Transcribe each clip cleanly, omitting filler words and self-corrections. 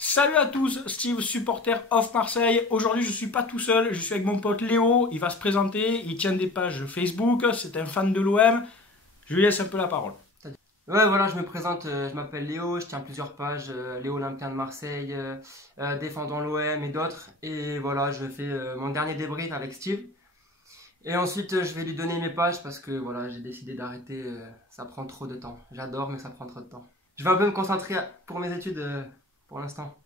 Salut à tous, Steve, supporter of Marseille. Aujourd'hui, je suis pas tout seul, je suis avec mon pote Léo. Il va se présenter, il tient des pages Facebook, c'est un fan de l'OM. Je lui laisse un peu la parole. Ouais, voilà, je me présente, je m'appelle Léo, je tiens plusieurs pages, Léo Olympien de Marseille, défendant l'OM et d'autres. Et voilà, je fais mon dernier débrief avec Steve. Et ensuite, je vais lui donner mes pages parce que voilà, j'ai décidé d'arrêter, ça prend trop de temps. J'adore, mais ça prend trop de temps. Je vais un peu me concentrer pour mes études pour l'instant.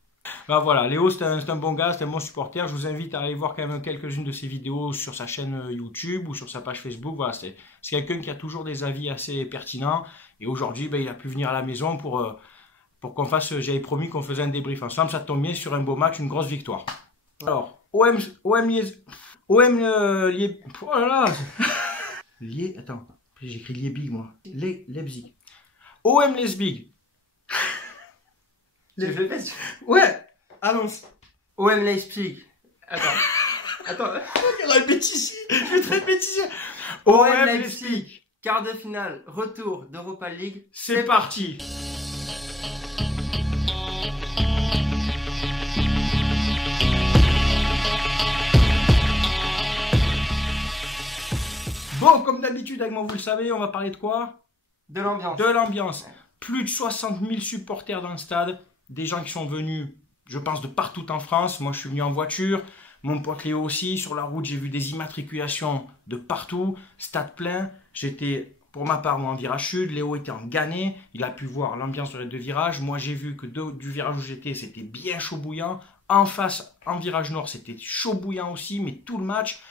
Bah voilà, Léo c'est un bon gars, c'est un bon supporter. Je vous invite à aller voir quand même quelques-unes de ses vidéos sur sa chaîne YouTube ou sur sa page Facebook. Voilà, c'est quelqu'un qui a toujours des avis assez pertinents. Et aujourd'hui, il a pu venir à la maison pour qu'on fasse, j'avais promis qu'on faisait un débrief ensemble. Ça tombe bien sur un beau match, une grosse victoire. Alors, OM oh là là attends, j'écris Liebig moi. Leipzig. OM Leipzig. Ouais, annonce. OM Leipzig. Attends, il y aura une bêtise. Je vais être bêtise. OM Leipzig. Quart de finale, retour d'Europa League. C'est parti. Bon, comme d'habitude, avec moi, vous le savez, on va parler de quoi? De l'ambiance. De l'ambiance. Plus de 60 000 supporters dans le stade. Des gens qui sont venus, je pense, de partout en France. Moi, je suis venu en voiture. Mon pote Léo aussi. Sur la route, j'ai vu des immatriculations de partout. Stade plein. J'étais, pour ma part, moi, en virage sud. Léo était en Gannet. Il a pu voir l'ambiance sur les deux virages. Moi, j'ai vu que du virage où j'étais, c'était bien chaud bouillant. En face, en virage nord, c'était chaud bouillant aussi. Mais tout le match,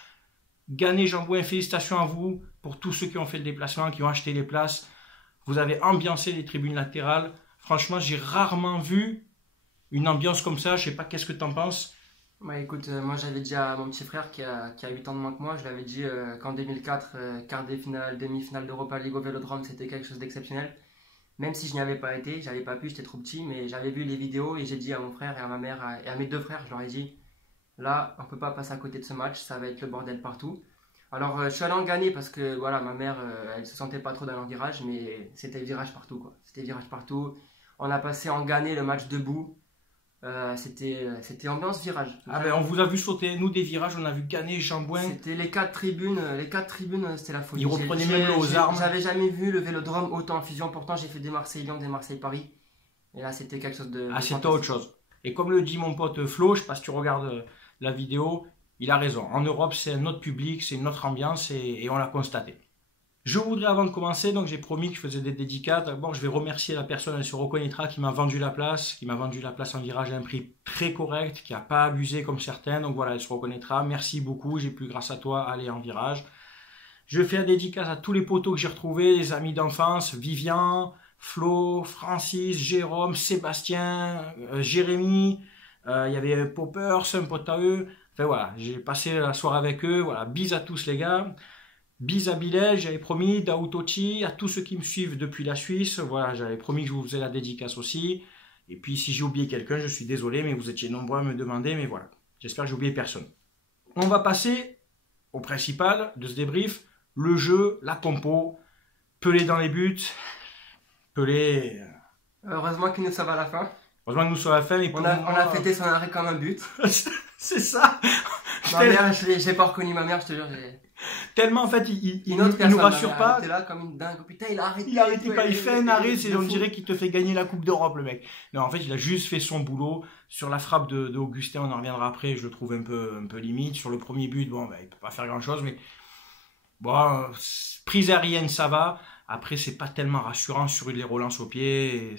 Gannet, j'envoie une félicitation à vous pour tous ceux qui ont fait le déplacement, qui ont acheté les places. Vous avez ambiancé les tribunes latérales. Franchement, j'ai rarement vu une ambiance comme ça. Je sais pas, qu'est-ce que tu en penses? Ouais, écoute, moi j'avais dit à mon petit frère qui a 8 ans de moins que moi, je lui avais dit qu'en 2004, quart des finales, demi-finale d'Europa League au Vélodrome, c'était quelque chose d'exceptionnel. Même si je n'y avais pas été, j'avais pas pu, j'étais trop petit, mais j'avais vu les vidéos et j'ai dit à mon frère et à ma mère et à mes deux frères, je leur ai dit, là, on peut pas passer à côté de ce match, ça va être le bordel partout. Alors, je suis allé en gagner parce que voilà, ma mère, elle se sentait pas trop dans le virage, mais c'était virage partout, quoi. C'était virage partout. On a passé en gagner le match debout. C'était ambiance virage. Ah ben, on vous a vu sauter, nous, des virages, on a vu Gannet, Jambouin. C'était les quatre tribunes, c'était la folie. Ils reprenaient même aux armes. J'avais jamais vu le Vélodrome autant en fusion, pourtant j'ai fait des Marseille-Lyon, des Marseille-Paris. Et là, c'était quelque chose de c'était autre chose. Et comme le dit mon pote Flo, je sais pas si tu regardes la vidéo, il a raison. En Europe, c'est un autre public, c'est une autre ambiance et on l'a constaté. Je voudrais, avant de commencer, donc j'ai promis que je faisais des dédicaces. D'abord, je vais remercier la personne, elle se reconnaîtra, qui m'a vendu la place, en virage à un prix très correct, qui n'a pas abusé comme certains. Donc voilà, elle se reconnaîtra. Merci beaucoup, j'ai pu, grâce à toi, aller en virage. Je fais la dédicace à tous les potos que j'ai retrouvés, les amis d'enfance, Vivian, Flo, Francis, Jérôme, Sébastien, Jérémy. Il y avait Poppers, un pote à eux. Enfin voilà, j'ai passé la soirée avec eux. Voilà, bis à tous les gars. Bis à Bilal, j'avais promis, Daoutochi, à tous ceux qui me suivent depuis la Suisse. Voilà, j'avais promis que je vous faisais la dédicace aussi. Et puis si j'ai oublié quelqu'un, je suis désolé, mais vous étiez nombreux à me demander. Mais voilà, j'espère que j'ai oublié personne. On va passer au principal de ce débrief. Le jeu, la compo, Pelé dans les buts. Pelé... Heureusement qu'il nous sauve à la fin. Heureusement que nous sommes à la fin. Mais on a fêté son arrêt comme un but. C'est ça. Ma mère, je n'ai pas reconnu ma mère, je te jure. Tellement en fait, il nous rassure pas. Il était là comme une dingue. Putain, il a arrêté. Quand il fait un arrêt, on dirait qu'il te fait gagner la Coupe d'Europe, le mec. Non, en fait, il a juste fait son boulot. Sur la frappe de Augustin, on en reviendra après, je le trouve un peu limite. Sur le premier but, bon, il peut pas faire grand chose, mais bon, prise aérienne, ça va. Après, c'est pas tellement rassurant sur les relances au pied.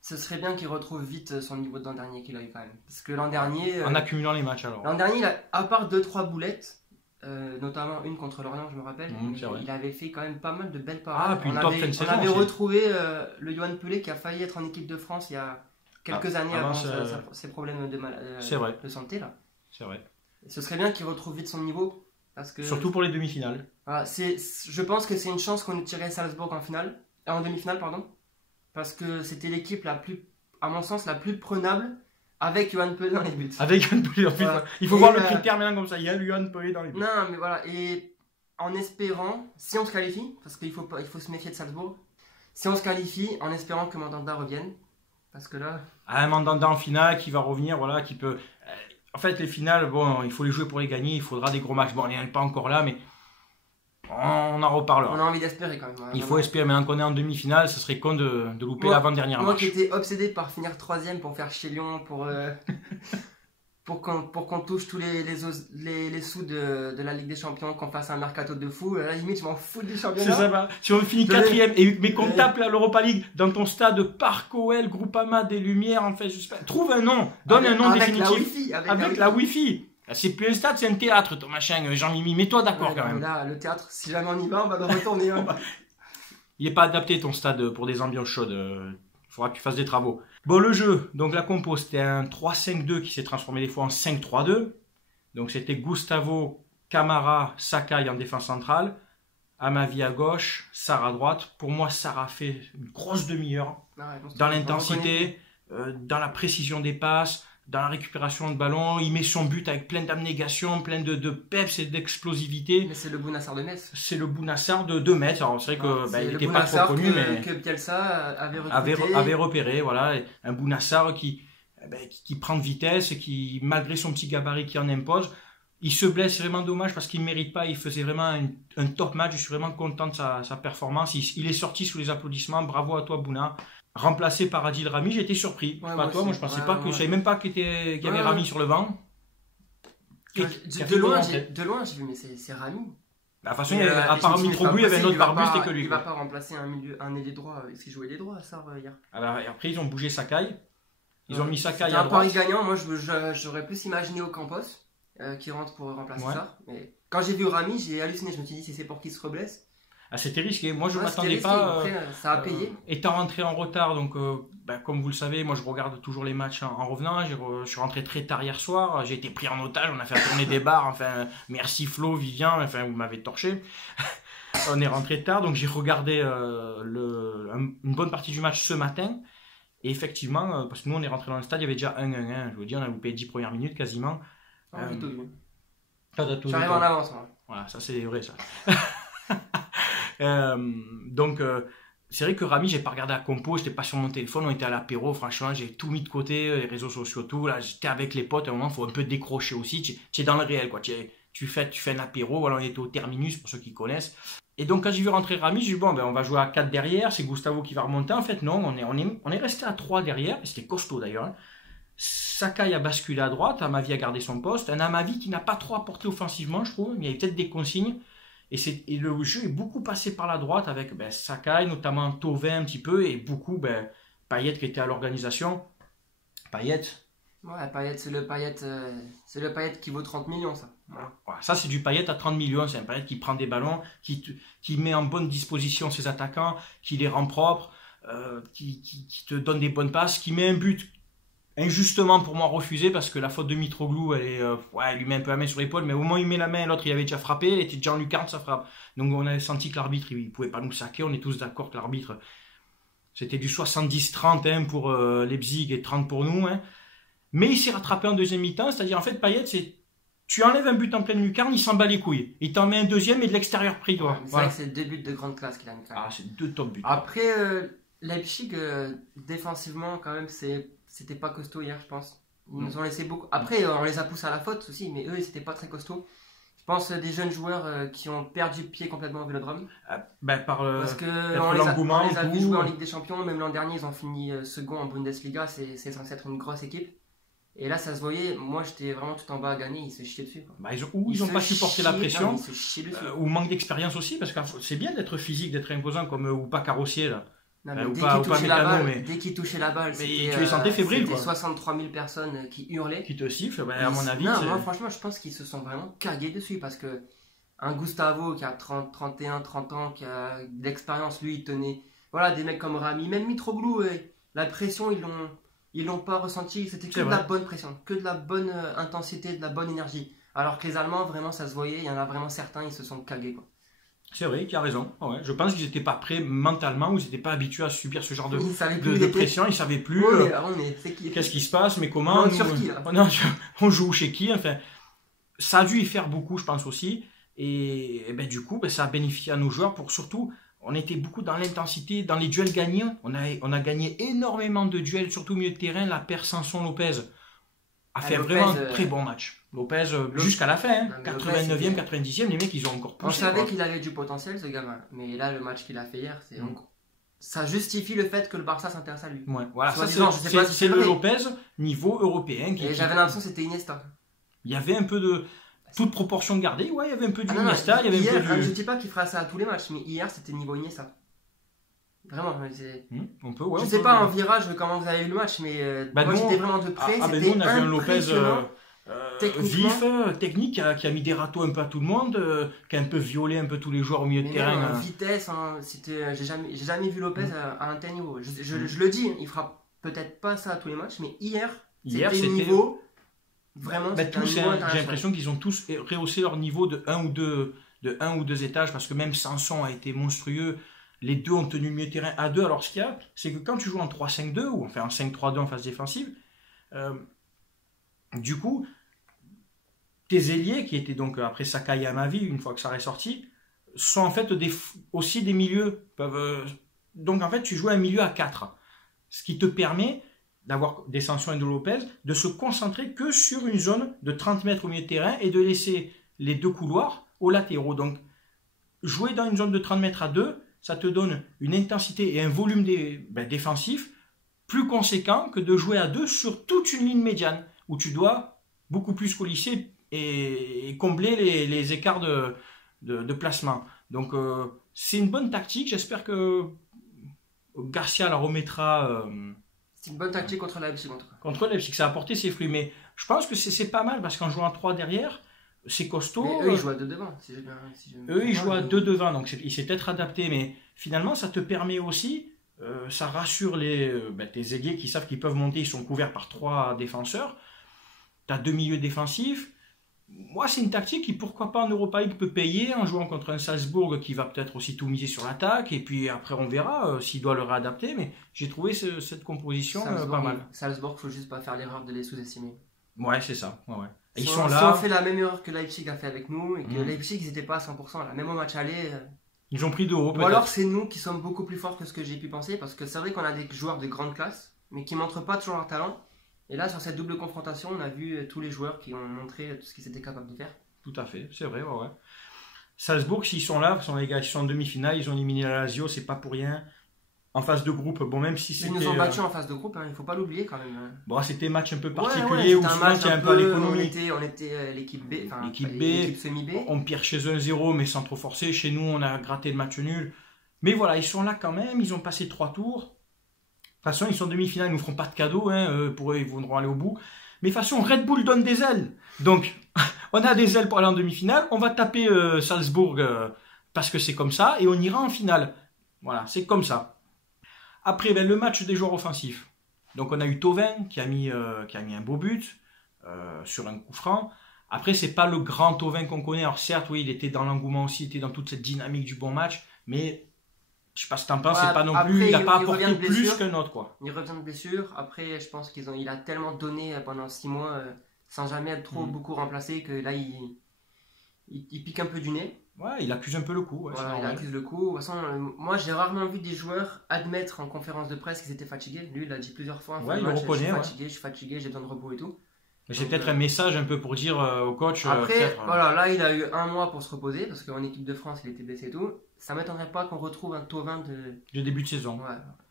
Ce serait bien qu'il retrouve vite son niveau de l'an dernier qu'il a eu quand même. Parce que l'an dernier... en accumulant les matchs alors. L'an dernier, à part 2-3 boulettes, notamment une contre l'Orient, je me rappelle, il avait fait quand même pas mal de belles parades. Ah, puis on avait retrouvé le Yohan Pelé qui a failli être en équipe de France il y a quelques années avant ses problèmes de santé. Là. C'est vrai. Ce serait bien qu'il retrouve vite son niveau. Parce que, surtout pour les demi-finales. Voilà, je pense que c'est une chance qu'on ait tiré Salzbourg en demi-finale, pardon. Parce que c'était l'équipe à mon sens, la plus prenable avec Yohan Pelé dans les buts. Avec Yohan Pelé, voilà. Il faut voir le critère maintenant comme ça. Il y a Yohan Pelé dans les buts. Non, mais voilà. Et en espérant, si on se qualifie, parce qu'il faut se méfier de Salzbourg, si on se qualifie, en espérant que Mandanda revienne, Parce que là... Un mandant en finale qui va revenir, voilà, qui peut... En fait, les finales, bon, il faut les jouer pour les gagner, il faudra des gros matchs. Bon, on n'est pas encore là, mais on en reparlera. On a envie d'espérer quand même. Il faut espérer, mais quand on est en demi-finale, ce serait con de louper l'avant-dernière match. Moi qui étais obsédé par finir 3ème pour faire chier Lyon, pour qu'on touche tous les sous de la Ligue des Champions, qu'on fasse un mercato de fou, à la limite je m'en fous des championnats. C'est ça, si on finit 4ème, mais qu'on tape l'Europa League dans ton stade Parc OL, Groupama des Lumières, en fait, je sais pas, trouve un nom, donne un nom définitif. Avec la Wi-Fi. C'est plus un stade, c'est un théâtre, ton machin, Jean-Mimi. Mets-toi d'accord quand même. Là, le théâtre, si jamais on y va, on va le retourner. Hein. Il n'est pas adapté ton stade pour des ambiances chaudes. Il faudra que tu fasses des travaux. Bon, le jeu, donc la compo, c'était un 3-5-2 qui s'est transformé des fois en 5-3-2. Donc c'était Gustavo, Camara, Sakai en défense centrale. Amavi à gauche, Sarr à droite. Pour moi, Sarr a fait une grosse demi-heure dans l'intensité, dans la précision des passes, dans la récupération de ballon. Il met son but avec plein d'abnégation, plein de peps et d'explosivité. Mais c'est le Bounassar de Metz. C'est le Bounassar de 2 mètres. Alors c'est vrai qu'il n'était pas trop connu, mais que Bielsa avait repéré. Voilà, un Bounassar qui prend de vitesse, qui malgré son petit gabarit qui en impose. Il se blesse, c'est vraiment dommage parce qu'il ne mérite pas. Il faisait vraiment un top match. Je suis vraiment content de sa performance. Il est sorti sous les applaudissements. Bravo à toi, Bouna. Remplacé par Adil Rami, j'étais surpris. Ouais, pas toi, moi je pensais pas que je savais même pas qu'il y avait Rami sur le banc. De loin, j'ai vu, mais c'est Rami. De toute façon, à part Mitroglou, il y avait un autre barbu, c'était que lui. Il va pas remplacer un ailier droit. Est-ce qu'il jouait les droits, ça, hier? Alors, après, ils ont bougé Sakai. Ils ont mis Sakai à droite. Un pari gagnant, moi j'aurais plus imaginé Ocampos qui rentre pour remplacer ça. Mais quand j'ai vu Rami, j'ai halluciné. Je me suis dit, c'est pour qu'il se reblesse. Ah, c'était risqué. Moi, je ne m'attendais pas. Après, ça a payé. Étant rentré en retard, donc comme vous le savez, moi je regarde toujours les matchs en revenant. Je suis rentré très tard hier soir. J'ai été pris en otage. On a fait tourner des bars. Enfin, merci Flo, Vivien. Enfin, vous m'avez torché. On est rentré tard, donc j'ai regardé une bonne partie du match ce matin. Et effectivement, parce que nous on est rentré dans le stade, il y avait déjà 1-1. Je vous dis, on a loupé les 10 premières minutes quasiment. J'ai tout vu. J'arrive en avance. Moi. Voilà, ça c'est vrai ça. Donc c'est vrai que Rami, j'ai pas regardé la compo, j'étais pas sur mon téléphone, on était à l'apéro, franchement j'ai tout mis de côté, les réseaux sociaux, tout, là j'étais avec les potes, à un moment il faut un peu décrocher aussi, tu es dans le réel quoi, tu fais un apéro, voilà, on était au terminus pour ceux qui connaissent. Et donc quand j'ai vu rentrer Rami, j'ai dit bon on va jouer à 4 derrière, c'est Gustavo qui va remonter, en fait non, on est resté à 3 derrière, et c'était costaud d'ailleurs. Hein. Sakai a basculé à droite, Amavi a gardé son poste, un Amavi qui n'a pas trop apporté offensivement je trouve, mais il y avait peut-être des consignes. Et le jeu est beaucoup passé par la droite avec Sakai, notamment Thauvin un petit peu, et beaucoup Payet qui était à l'organisation. Payet. Ouais, Payet, c'est le Payet qui vaut 30 millions, ça. Voilà. Ça, c'est du Payet à 30 millions. C'est un Payet qui prend des ballons, qui met en bonne disposition ses attaquants, qui les rend propres, qui te donne des bonnes passes, qui met un but injustement pour moi refusé parce que la faute de Mitroglou elle lui met un peu la main sur l'épaule, mais au moment où il met la main, l'autre il avait déjà frappé, il était déjà en lucarne, ça frappe. Donc on avait senti que l'arbitre il pouvait pas nous saquer, on est tous d'accord que l'arbitre c'était du 70-30 hein, pour Leipzig et 30 pour nous, hein. Mais il s'est rattrapé en deuxième mi-temps, c'est-à-dire en fait Payet tu enlèves un but en pleine lucarne, il s'en bat les couilles, il t'en met un deuxième et de l'extérieur pris toi. C'est vrai que c'est 2 buts de grande classe qu'il a mis. Ah c'est 2 top buts. Après Leipzig défensivement quand même c'était pas costaud hier, je pense. Ils nous ont laissé beaucoup. Après, on les a poussés à la faute aussi, mais eux, c'était pas très costaud. Je pense des jeunes joueurs qui ont perdu pied complètement au Vélodrome. Parce que on les a vu jouer en Ligue des Champions, même l'an dernier, ils ont fini second en Bundesliga, c'est censé être une grosse équipe. Et là, ça se voyait, moi j'étais vraiment tout en bas à gagner, ils se chiaient dessus. Quoi. Ils n'ont pas supporté la pression, non, ils se chiaient dessus. Ou manque d'expérience aussi, parce que c'est bien d'être physique, d'être imposant, comme ou pas carrossier là. Non, mais dès qu'il touchait la balle, tu les sentais fébriles. C'était 63 000 personnes qui hurlaient. Qui te sifflent, à mon avis. Non, moi franchement, je pense qu'ils se sont vraiment cagués dessus parce que un Gustavo qui a 31, 30 ans, qui a de l'expérience, lui, il tenait. Voilà, des mecs comme Rami, même Mitroglou, la pression, ils l'ont pas ressenti. C'était que de la bonne pression, que de la bonne intensité, de la bonne énergie. Alors que les Allemands, vraiment, ça se voyait, il y en a vraiment certains, ils se sont cagués, quoi. C'est vrai, tu as raison. Ouais. Je pense qu'ils n'étaient pas prêts mentalement ou ils n'étaient pas habitués à subir ce genre de pression. Ils ne savaient plus qu'est-ce qui se passe, mais comment. On joue chez qui. Enfin, ça a dû y faire beaucoup, je pense aussi. Et du coup, ça a bénéficié à nos joueurs pour surtout. on était beaucoup dans l'intensité, dans les duels gagnés. On a gagné énormément de duels, surtout au milieu de terrain. La paire Sanson-Lopez a fait vraiment un très bon match. Lopez, jusqu'à la fin, hein, 89e, 90e, les mecs, ils ont encore poussé. On savait qu'il avait du potentiel, ce gamin. Mais là, le match qu'il a fait hier, ça justifie le fait que le Barça s'intéresse à lui. Ouais, voilà, c'est le Lopez niveau européen. Et j'avais l'impression que c'était Iniesta. Il y avait un peu de... Toute proportion gardée, ouais, il y avait un peu du Iniesta. Il y avait hier, un peu du... je ne dis pas qu'il fera ça à tous les matchs, mais hier, c'était niveau Iniesta. Vraiment, on peut, ouais, je ne sais pas en virage comment vous avez eu le match, mais moi j'étais vraiment de près. Nous, on avait un Lopez vif, technique, qui a mis des râteaux un peu à tout le monde, qui a un peu violé un peu tous les joueurs au milieu de terrain. Vitesse, hein, j'ai jamais vu Lopez à un tel niveau. Je le dis, il fera peut-être pas ça à tous les matchs, mais hier c'était niveau. Vraiment, j'ai l'impression qu'ils ont tous rehaussé leur niveau de 1 ou 2 étages, parce que même Sanson a été monstrueux. Les deux ont tenu le milieu de terrain à 2. Alors ce qu'il y a, c'est que quand tu joues en 3-5-2 ou enfin en 5-3-2 en phase défensive, du coup, tes ailiers, qui étaient donc après Sakai et Amavi, une fois que ça est sorti, sont en fait aussi des milieux. Donc en fait, tu joues un milieu à 4. Ce qui te permet d'avoir des Sanson et de Lopez, de se concentrer que sur une zone de 30 mètres au milieu de terrain et de laisser les deux couloirs aux latéraux. Donc jouer dans une zone de 30 mètres à 2, ça te donne une intensité et un volume défensif plus conséquent que de jouer à 2 sur toute une ligne médiane, où tu dois beaucoup plus colisser et combler les écarts de placement. Donc c'est une bonne tactique, j'espère que Garcia la remettra... c'est une bonne tactique contre Leipzig. Contre Leipzig, ça a apporté ses fruits, mais je pense que c'est pas mal, parce qu'en jouant à 3 derrière, c'est costaud. Mais eux, ils jouent à 2 devant. Eux, ils jouent à 2 devant, donc il s'est peut-être adapté, mais finalement, ça te permet aussi, ça rassure tes ailiers qui savent qu'ils peuvent monter, ils sont couverts par 3 défenseurs. Tu as 2 milieux défensifs. Moi, c'est une tactique qui, pourquoi pas en Europa League, peut payer en jouant contre un Salzbourg qui va peut-être aussi tout miser sur l'attaque, et puis après, on verra s'il doit le réadapter, mais j'ai trouvé cette composition pas mal. Salzbourg, il ne faut juste pas faire l'erreur de les sous-estimer. Ouais, c'est ça. Ouais. Ils sont là. Si on fait la même erreur que Leipzig a fait avec nous, et que Leipzig, ils n'étaient pas à 100%, là. Même au match aller. Ils ont pris de haut. Ou alors c'est nous qui sommes beaucoup plus forts que ce que j'ai pu penser, parce que c'est vrai qu'on a des joueurs de grande classe, mais qui ne montrent pas toujours leur talent. Et là, sur cette double confrontation, on a vu tous les joueurs qui ont montré tout ce qu'ils étaient capables de faire. Tout à fait, c'est vrai, ouais. Salzbourg, s'ils sont là, les gars, ils sont en demi-finale, ils ont éliminé la Lazio, c'est pas pour rien. En phase de groupe, bon, même si c'était... Ils nous ont battus en phase de groupe, il ne faut pas l'oublier quand même. Bon, c'était un match un peu particulier, où souvent il y a un peu à l'économie. On était l'équipe B, l'équipe semi-B. On pire chez eux 1-0, mais sans trop forcer. Chez nous, on a gratté le match nul. Mais voilà, ils sont là quand même, ils ont passé 3 tours. De toute façon, ils sont en demi-finale, ils ne nous feront pas de cadeau, pour eux, ils voudront aller au bout. Mais de toute façon, Red Bull donne des ailes. Donc, on a des ailes pour aller en demi-finale, on va taper Salzbourg parce que c'est comme ça, et on ira en finale. Voilà, c'est comme ça. Après, le match des joueurs offensifs. Donc, on a eu Thauvin qui a mis un beau but sur un coup franc. Après, c'est pas le grand Thauvin qu'on connaît. Alors, certes, oui, il était dans l'engouement aussi, il était dans toute cette dynamique du bon match, mais... Je sais pas ce que t'en penses, c'est pas non plus, il n'a pas apporté plus qu'un autre, quoi. Il revient de blessure. Après, je pense qu'il a tellement donné pendant 6 mois sans jamais être beaucoup remplacé que là, il pique un peu du nez. Ouais, il accuse un peu le coup. Ouais, il accuse le coup. De toute façon, moi, j'ai rarement vu des joueurs admettre en conférence de presse qu'ils étaient fatigués. Lui, il l'a dit plusieurs fois. Ouais, il le reconnaît. Je suis fatigué, j'ai besoin de repos et tout. Mais c'est peut-être un message un peu pour dire au coach. Après, voilà, là, il a eu 1 mois pour se reposer parce qu'en équipe de France, il était blessé et tout. Ça ne m'étonnerait pas qu'on retrouve un Thauvin de début de saison.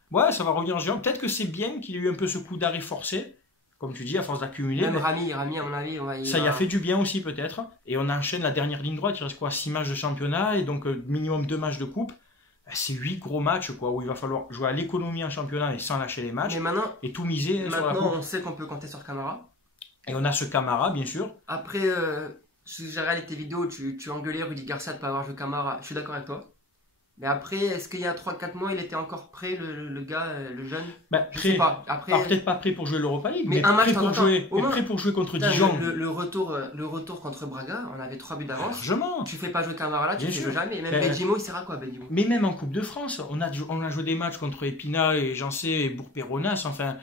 Ouais, ça va revenir en géant. Peut-être que c'est bien qu'il ait eu un peu ce coup d'arrêt forcé, comme tu dis, à force d'accumuler. Même Rami, à mon avis. Ça y a fait du bien aussi, peut-être. Et on enchaîne la dernière ligne droite. Il reste quoi, 6 matchs de championnat et donc minimum 2 matchs de coupe. C'est 8 gros matchs, quoi, où il va falloir jouer à l'économie en championnat et sans lâcher les matchs. Mais maintenant, et tout miser sur la coupe. Maintenant, on sait qu'on peut compter sur Camara. Et on a ce Camara, bien sûr. Après, si j'ai regardé tes vidéos, tu engueulais Rudy Garcia de ne pas avoir joué Camara. Je suis d'accord avec toi. Mais après, est-ce qu'il y a 3-4 mois, il était encore prêt, le gars, le jeune? Je sais pas. Après, peut-être pas prêt pour jouer l'Europa League, mais un prêt match pour jouer contre Dijon. Le retour contre Braga, on avait 3 buts d'avance. Largement. Tu fais pas jouer Camara là, tu ne joues jamais. Et même Bedjimo, il sert à quoi, Bedjimo? Mais même en Coupe de France, on a joué des matchs contre Épinal et Jancé et Bourg-Péronas, enfin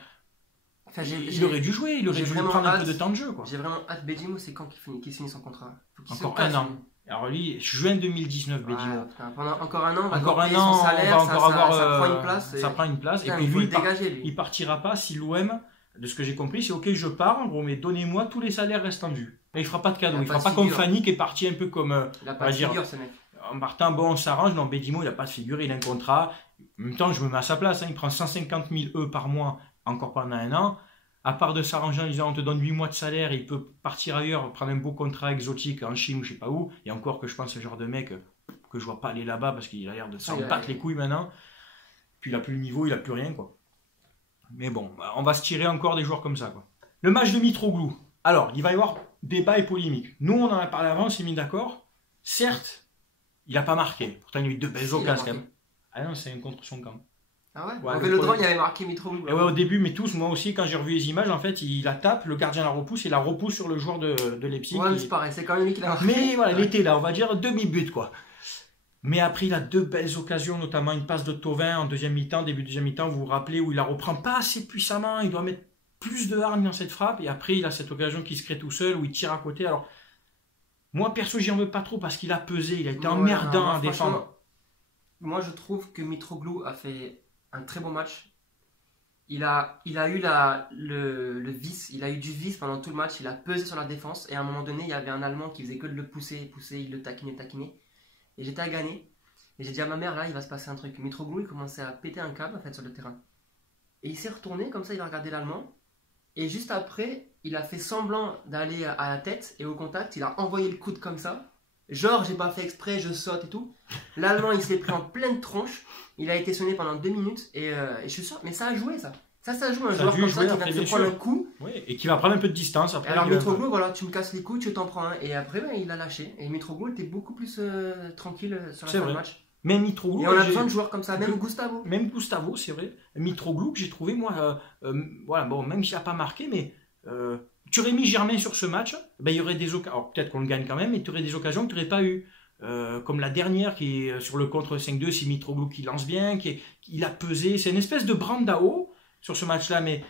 il aurait dû jouer, il aurait dû prendre un peu de temps de jeu. J'ai vraiment hâte. Bedjimo, c'est quand qu'il finit son contrat? Encore 1 an. Alors lui, juin 2019, Bedimo. Pendant encore un an, encore un an, son salaire, on va encore avoir, ça prend une place. Ça prend une place. Putain, et puis lui, lui. Il partira pas si l'OM, de ce que j'ai compris, c'est ok, je pars, en gros, mais donnez-moi tous les salaires restants dus. Et il fera pas de cadeau. Il fera pas comme Fanny qui est parti un peu comme. Il a pas de figure, ce mec. En partant, bon, on s'arrange. Non, Bedimo, il a pas de figure, il a un contrat. En même temps, je me mets à sa place. Hein, il prend 150 000 € par mois, encore pendant un an. À part de s'arranger en disant on te donne 8 mois de salaire, il peut partir ailleurs, prendre un beau contrat exotique en Chine ou je sais pas où. Et encore que je pense ce genre de mec que je vois pas aller là-bas parce qu'il a l'air de s'en battre les couilles maintenant. Puis il a plus le niveau, il a plus rien quoi. Mais bon, on va se tirer encore des joueurs comme ça quoi. Le match de Mitroglou. Alors, il va y avoir débat et polémique. Nous, on en a parlé avant, on s'est mis d'accord. Certes, il a pas marqué. Pourtant, il a eu 2 belles occasions quand même. Ah non, c'est un contre son camp. Ah ouais, au Vélodrome, il y avait marqué Mitroglou. Ouais, au début, mais tous, moi aussi, quand j'ai revu les images, en fait, il la tape, le gardien la repousse et la repousse sur le joueur de Leipzig. Ouais, c'est pareil, c'est quand même lui qui l'a marqué. Mais voilà, il était là, on va dire demi-but, quoi. Mais après, il a 2 belles occasions, notamment une passe de Thauvin en deuxième mi-temps, début de deuxième mi-temps, vous vous rappelez, où il la reprend pas assez puissamment, il doit mettre plus de hargne dans cette frappe, et après, il a cette occasion qui se crée tout seul, où il tire à côté. Alors, moi, perso, j'y en veux pas trop, parce qu'il a pesé, il a été emmerdant à défendre. Moi, je trouve que Mitroglou a fait un très bon match. Il a eu le vice, il a eu du vice pendant tout le match, il a pesé sur la défense et à un moment donné il y avait un Allemand qui faisait que de le pousser, il le taquinait et j'étais à gagner et j'ai dit à ma mère là il va se passer un truc. Mitroglou il commençait à péter un câble en fait sur le terrain et il s'est retourné comme ça, il a regardé l'Allemand et juste après il a fait semblant d'aller à la tête et au contact il a envoyé le coude comme ça. Genre, j'ai pas fait exprès, je saute et tout. L'Allemand, il s'est pris en pleine tronche. Il a été sonné pendant 2 minutes. Et je suis sûr, mais ça a joué, ça. Ça joue. Un joueur comme ça qui vient de se prendre un coup. Oui, et qui va prendre un peu de distance après. Alors, Mitroglou, voilà, tu me casses les couilles, tu t'en prends un. Et après, ben, il a lâché. Et Mitroglou était beaucoup plus tranquille sur la fin du match. Mais Mitroglou. Et on a besoin de joueurs comme ça, même Gustavo. Même Gustavo, c'est vrai. Mitroglou, que j'ai trouvé, moi, voilà, bon, même s'il n'a pas marqué, mais. Tu aurais mis Germain sur ce match, ben, il y aurait des occasions, alors peut-être qu'on le gagne quand même, mais tu aurais des occasions que tu n'aurais pas eues. Comme la dernière qui est sur le contre 5-2, c'est Mitroglou qui lance bien, il a pesé, c'est une espèce de Brandao sur ce match-là, mais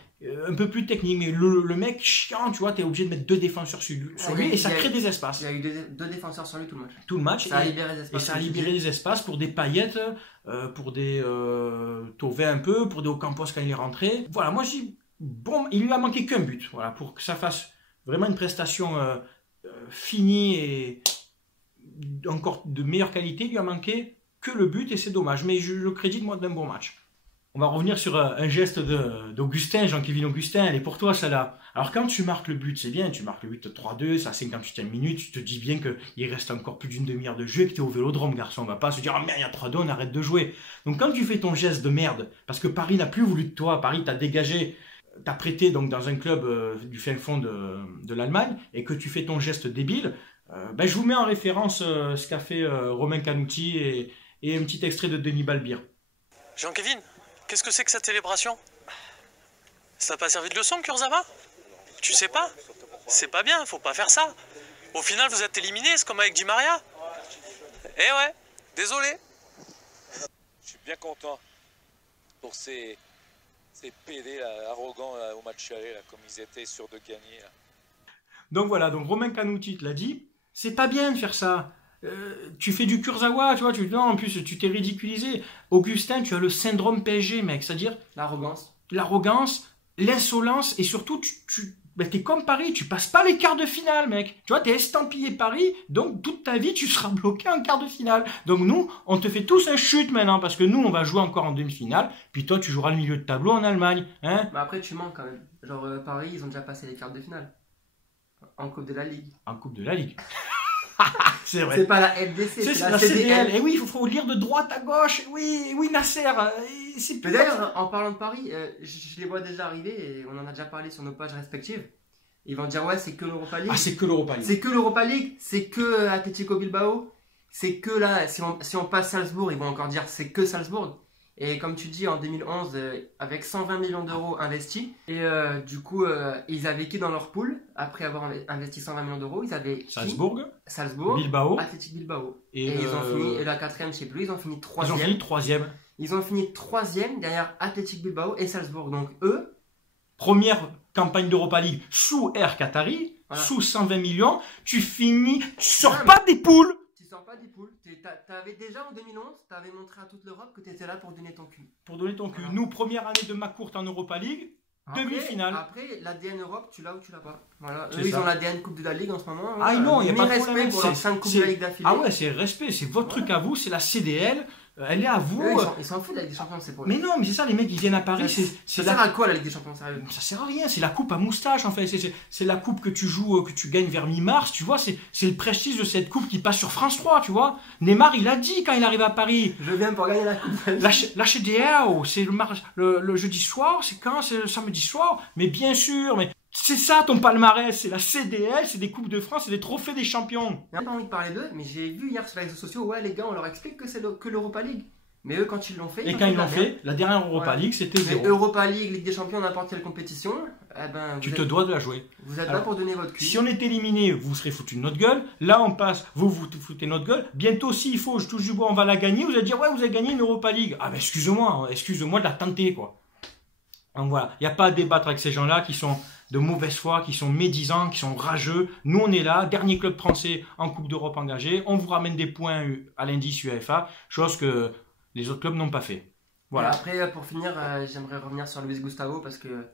un peu plus technique. Mais le mec chiant, tu vois, tu es obligé de mettre 2 défenseurs sur lui et ça crée des espaces. Il y a eu 2 défenseurs sur lui tout le match. Tout le match. Ça a libéré des espaces. Et ça a libéré des espaces pour des Payet, pour des Thauvin un peu, pour des Ocampos quand il est rentré. Voilà, moi je dis. Bon, il lui a manqué qu'un but, voilà, pour que ça fasse vraiment une prestation finie et encore de meilleure qualité. Il lui a manqué que le but et c'est dommage, mais je le crédite moi d'un bon match. On va revenir sur un geste d'Augustin, Jean-Kévin Augustin, elle est pour toi celle-là. Alors quand tu marques le but, c'est bien, tu marques le but 3-2, c'est à 58e minute, tu te dis bien qu'il reste encore plus d'une demi-heure de jeu et que tu es au Vélodrome, garçon. On va pas se dire, ah merde, il y a 3-2, on arrête de jouer. Donc quand tu fais ton geste de merde, parce que Paris n'a plus voulu de toi, Paris t'a dégagé, t'as prêté donc dans un club du fin fond de l'Allemagne et que tu fais ton geste débile, ben, je vous mets en référence ce qu'a fait Romain Canouti et un petit extrait de Denis Balbir. Jean-Kévin, qu'est-ce que c'est que cette célébration? Ça n'a pas servi de leçon, Kurzawa? Tu sais pas? C'est pas bien, faut pas faire ça. Au final, vous êtes éliminés, c'est comme avec Di Maria. Eh ouais, désolé. Je suis bien content pour ces PD là, arrogants là, au match aller, là, comme ils étaient sûrs de gagner. Là. Donc voilà, donc Romain Canouti te l'a dit, c'est pas bien de faire ça. Tu fais du Kurzawa, tu vois, non, en plus tu t'es ridiculisé. Augustin, tu as le syndrome PSG, mec, c'est-à-dire l'arrogance, l'insolence et surtout ben, t'es comme Paris, tu passes pas les quarts de finale, mec. Tu vois, t'es estampillé Paris, donc toute ta vie, tu seras bloqué en quart de finale. Donc nous, on te fait tous un chute maintenant, parce que nous, on va jouer encore en demi-finale, puis toi, tu joueras le milieu de tableau en Allemagne. Hein, mais après, tu manques quand même. Genre, Paris, ils ont déjà passé les quarts de finale. En Coupe de la Ligue. En Coupe de la Ligue. C'est vrai. C'est pas la LDC, c'est la CDL. Et oui, il faut lire de droite à gauche. Oui, Nasser. Mais d'ailleurs, en parlant de Paris, je les vois déjà arriver et on en a déjà parlé sur nos pages respectives. Ils vont dire ouais, c'est que l'Europa League. Ah, c'est que l'Europa League. C'est que l'Europa League, c'est que Atletico Bilbao, c'est que là, si on passe Salzbourg, ils vont encore dire c'est que Salzbourg. Et comme tu dis, en 2011, avec 120 millions d'euros investis, et du coup, ils avaient qui dans leur pool, après avoir investi 120 millions d'euros, ils avaient Salzbourg, Bilbao, Athletic Bilbao. Et ils ont fini, et la quatrième, je sais plus, ils ont fini troisième. Ils ont fini troisième derrière Athletic Bilbao et Salzbourg. Donc eux... Première campagne d'Europa League sous Air Qatari, voilà. Sous 120 millions, tu sors pas des poules. pas des poules. T'avais déjà en 2011, t'avais montré à toute l'Europe que t'étais là pour donner ton cul. Pour donner ton cul. Voilà. Nous, première année de McCourt en Europa League, demi-finale. Après, l'ADN Europe, tu l'as ou tu l'as pas. Voilà. C'est Eux, ils ça. ont l'ADN Coupe de la Ligue en ce moment. Ah non, il n'y a pas de respect problème. pour leurs 5 Coupes de la Ligue d'affilée. Ah ouais, c'est respect, c'est votre truc à vous, c'est la CDL, elle est à vous. Eux, ils s'en foutent de la Ligue des Champions, c'est pour eux. Mais non, mais c'est ça, les mecs, ils viennent à Paris, Ça sert à quoi la Ligue des Champions, sérieux? Ça sert à rien, c'est la coupe à moustache en fait, c'est la coupe que tu joues, que tu gagnes vers mi-mars, tu vois, c'est le prestige de cette coupe qui passe sur France 3, tu vois. Neymar, il a dit quand il arrive à Paris. Je viens pour gagner la coupe. La CDL, c'est le jeudi soir, c'est quand? C'est le samedi soir. Mais bien sûr, mais c'est ça ton palmarès, c'est la CDL, c'est des coupes de France, c'est des trophées des champions. J'ai pas envie de parler d'eux, mais j'ai vu hier sur les réseaux sociaux, ouais les gars, on leur explique que c'est que l'Europa League. Mais eux, quand ils l'ont fait... Et quand ils l'ont fait, la dernière Europa voilà. League, c'était Mais 0. Europa League, Ligue des Champions, n'importe quelle compétition, eh ben, Tu te dois de la jouer. Vous êtes là Alors, pour donner votre cul. Si on est éliminé, vous serez foutu de notre gueule. Là, on passe, vous foutez notre gueule. Bientôt, s'il faut, je touche du bois, on va la gagner. Vous allez dire, ouais, vous avez gagné une Europa League. Ah ben, excuse-moi de la tenter, quoi. Donc voilà, il n'y a pas à débattre avec ces gens-là qui sont de mauvaise foi, qui sont médisants, qui sont rageux. Nous, on est là, dernier club français en Coupe d'Europe engagé. On vous ramène des points à l'indice UEFA, chose que les autres clubs n'ont pas fait. Voilà. Et après, pour finir, j'aimerais revenir sur Luis Gustavo parce que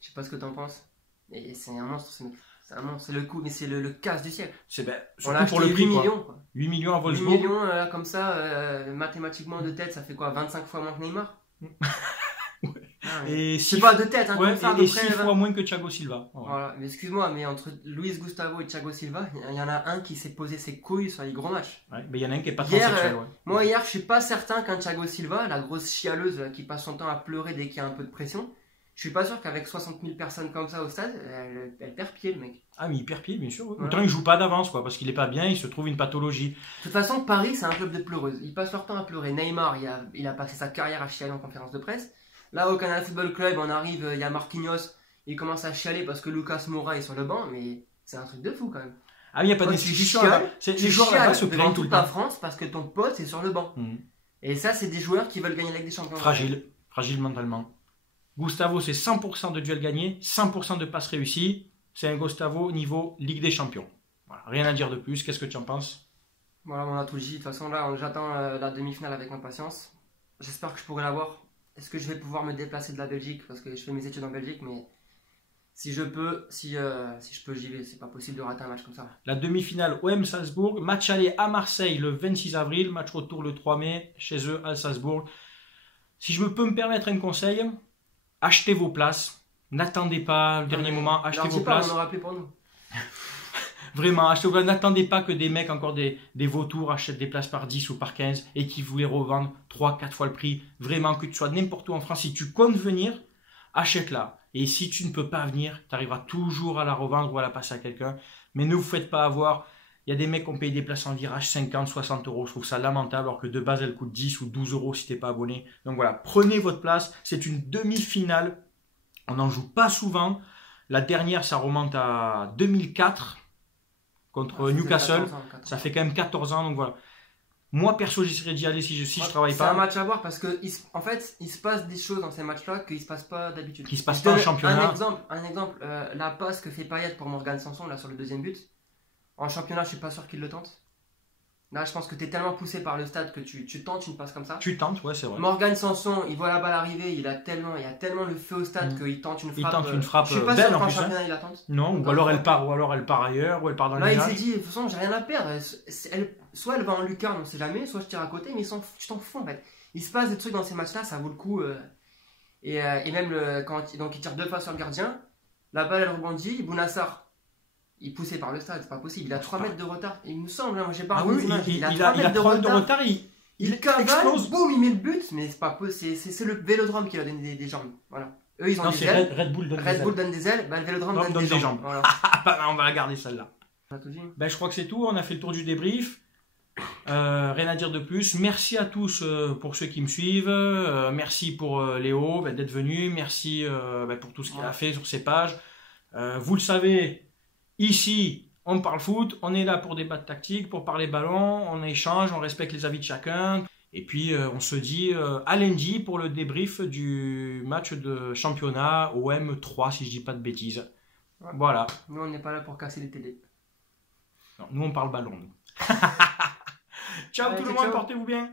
je sais pas ce que t'en penses. Et c'est un monstre, ce mec. C'est un monstre, c'est le coup, mais c'est le casse du siècle. C'est ben, On a surtout pour le acheté prix, 8 quoi. millions, quoi. 8 millions à 8 Wolfsburg. millions, comme ça, mathématiquement de tête, ça fait quoi? 25 fois moins que Neymar? Ah, ouais. Et C'est 6 pas de tête, hein, ouais, comme ça, à et peu 6 près, fois moins que Thiago Silva. Voilà. Voilà, mais excuse-moi, mais entre Luis Gustavo et Thiago Silva, il y en a un qui s'est posé ses couilles sur les gros matchs. Ouais, mais il y en a un qui est pas Hier, transsexuel. Ouais. Moi, hier, je suis pas certain qu'un Thiago Silva, la grosse chialeuse qui passe son temps à pleurer dès qu'il y a un peu de pression, je suis pas sûr qu'avec 60 000 personnes comme ça au stade, elle perd pied, le mec. Ah, mais il perd pied, bien sûr. Ouais. Voilà. Autant il joue pas d'avance, quoi, parce qu'il est pas bien, il se trouve une pathologie. De toute façon, Paris, c'est un club de pleureuses. Ils passent leur temps à pleurer. Neymar, il a passé sa carrière à chialer en conférence de presse. Là, au Canal Football Club, on arrive, il y a Marquinhos, il commence à chialer parce que Lucas Moura est sur le banc, mais c'est un truc de fou quand même. Ah, il n'y a pas Quand d'institution. tu chiales, Les joueurs là-bas se plaignent tout le toute la temps. France parce que ton pote est sur le banc. Et ça, c'est des joueurs qui veulent gagner la Ligue des Champions. Fragile mentalement. Gustavo, c'est 100% de duels gagnés, 100% de passes réussies. C'est un Gustavo niveau Ligue des Champions. Voilà, rien à dire de plus. Qu'est-ce que tu en penses? Voilà, on a tout dit. De toute façon, là, j'attends la demi-finale avec impatience. J'espère que je pourrai l'avoir. Est-ce que je vais pouvoir me déplacer de la Belgique parce que je fais mes études en Belgique, mais si je peux, si je peux, j'y vais. C'est pas possible de rater un match comme ça. La demi-finale OM Salzbourg, match aller à Marseille le 26 avril, match retour le 3 mai chez eux à Salzbourg. Si je peux me permettre un conseil, achetez vos places. N'attendez pas le dernier moment, achetez vos places. On aura appelé pour nous. Vraiment, achetez vos places. N'attendez pas que des mecs, encore des vautours, achètent des places par 10 ou par 15 et qui vous les revendent 3-4 fois le prix. Vraiment, que tu sois n'importe où en France, si tu comptes venir, achète-la. Et si tu ne peux pas venir, tu arriveras toujours à la revendre ou à la passer à quelqu'un. Mais ne vous faites pas avoir. Il y a des mecs qui ont payé des places en virage 50, 60 euros. Je trouve ça lamentable alors que de base, elles coûtent 10 ou 12 euros si tu n'es pas abonné. Donc voilà, prenez votre place. C'est une demi-finale. On n'en joue pas souvent. La dernière, ça remonte à 2004 contre Newcastle. Ça fait quand même 14 ans. Donc voilà. Moi, perso, j'essaierai d'y aller si je travaille pas. C'est un match à voir parce que, en fait, il se passe des choses dans ces matchs-là qu'il ne se passe pas d'habitude. Qui se passe pas en championnat. Un exemple, la passe que fait Payet pour Morgan Sanson là sur le deuxième but. En championnat, je suis pas sûr qu'il le tente. Là, je pense que tu es tellement poussé par le stade que tu tentes une passe comme ça. Tu tentes, ouais, c'est vrai. Morgan Sanson, il voit la balle arriver, il y a tellement le feu au stade qu'il tente une frappe. Il tente une frappe je suis pas belle sûr en qu'en plus. championnat, il la tente. Non, ou alors elle part ailleurs, ou elle part dans le Là, il virage. s'est dit, de toute façon, j'ai rien à perdre. Soit elle va en lucarne, on sait jamais, soit je tire à côté, mais tu t'en fous en fait. Il se passe des trucs dans ces matchs-là, ça vaut le coup. Et même quand il tire 2 fois sur le gardien, la balle elle rebondit, Bounassar. Il est poussé par le stade, c'est pas possible. Il a 3 mètres de retard. Il me semble, hein, moi j'ai pas Ah oui, il a 3 mètres de retard. Il cavale, explose. boum, il met le but, mais c'est pas possible. C'est le Vélodrome qui a donné des jambes. Voilà. Eux, ils ont des ailes. Red Bull donne des ailes, bah, le Vélodrome donne des jambes. Voilà. On va la garder celle-là. Ben, je crois que c'est tout. On a fait le tour du débrief. Rien à dire de plus. Merci à tous pour ceux qui me suivent. Merci pour Léo d'être venu. Merci pour tout ce qu'il a fait sur ses pages. Vous le savez. Ici, on parle foot, on est là pour débattre tactique, pour parler ballon, on échange, on respecte les avis de chacun. Et puis, on se dit à lundi pour le débrief du match de championnat OM 3, si je dis pas de bêtises. Ouais. Voilà. Nous, on n'est pas là pour casser les télés. Non, nous, on parle ballon. Ciao Ouais, tout le ciao, monde, ciao. portez-vous bien.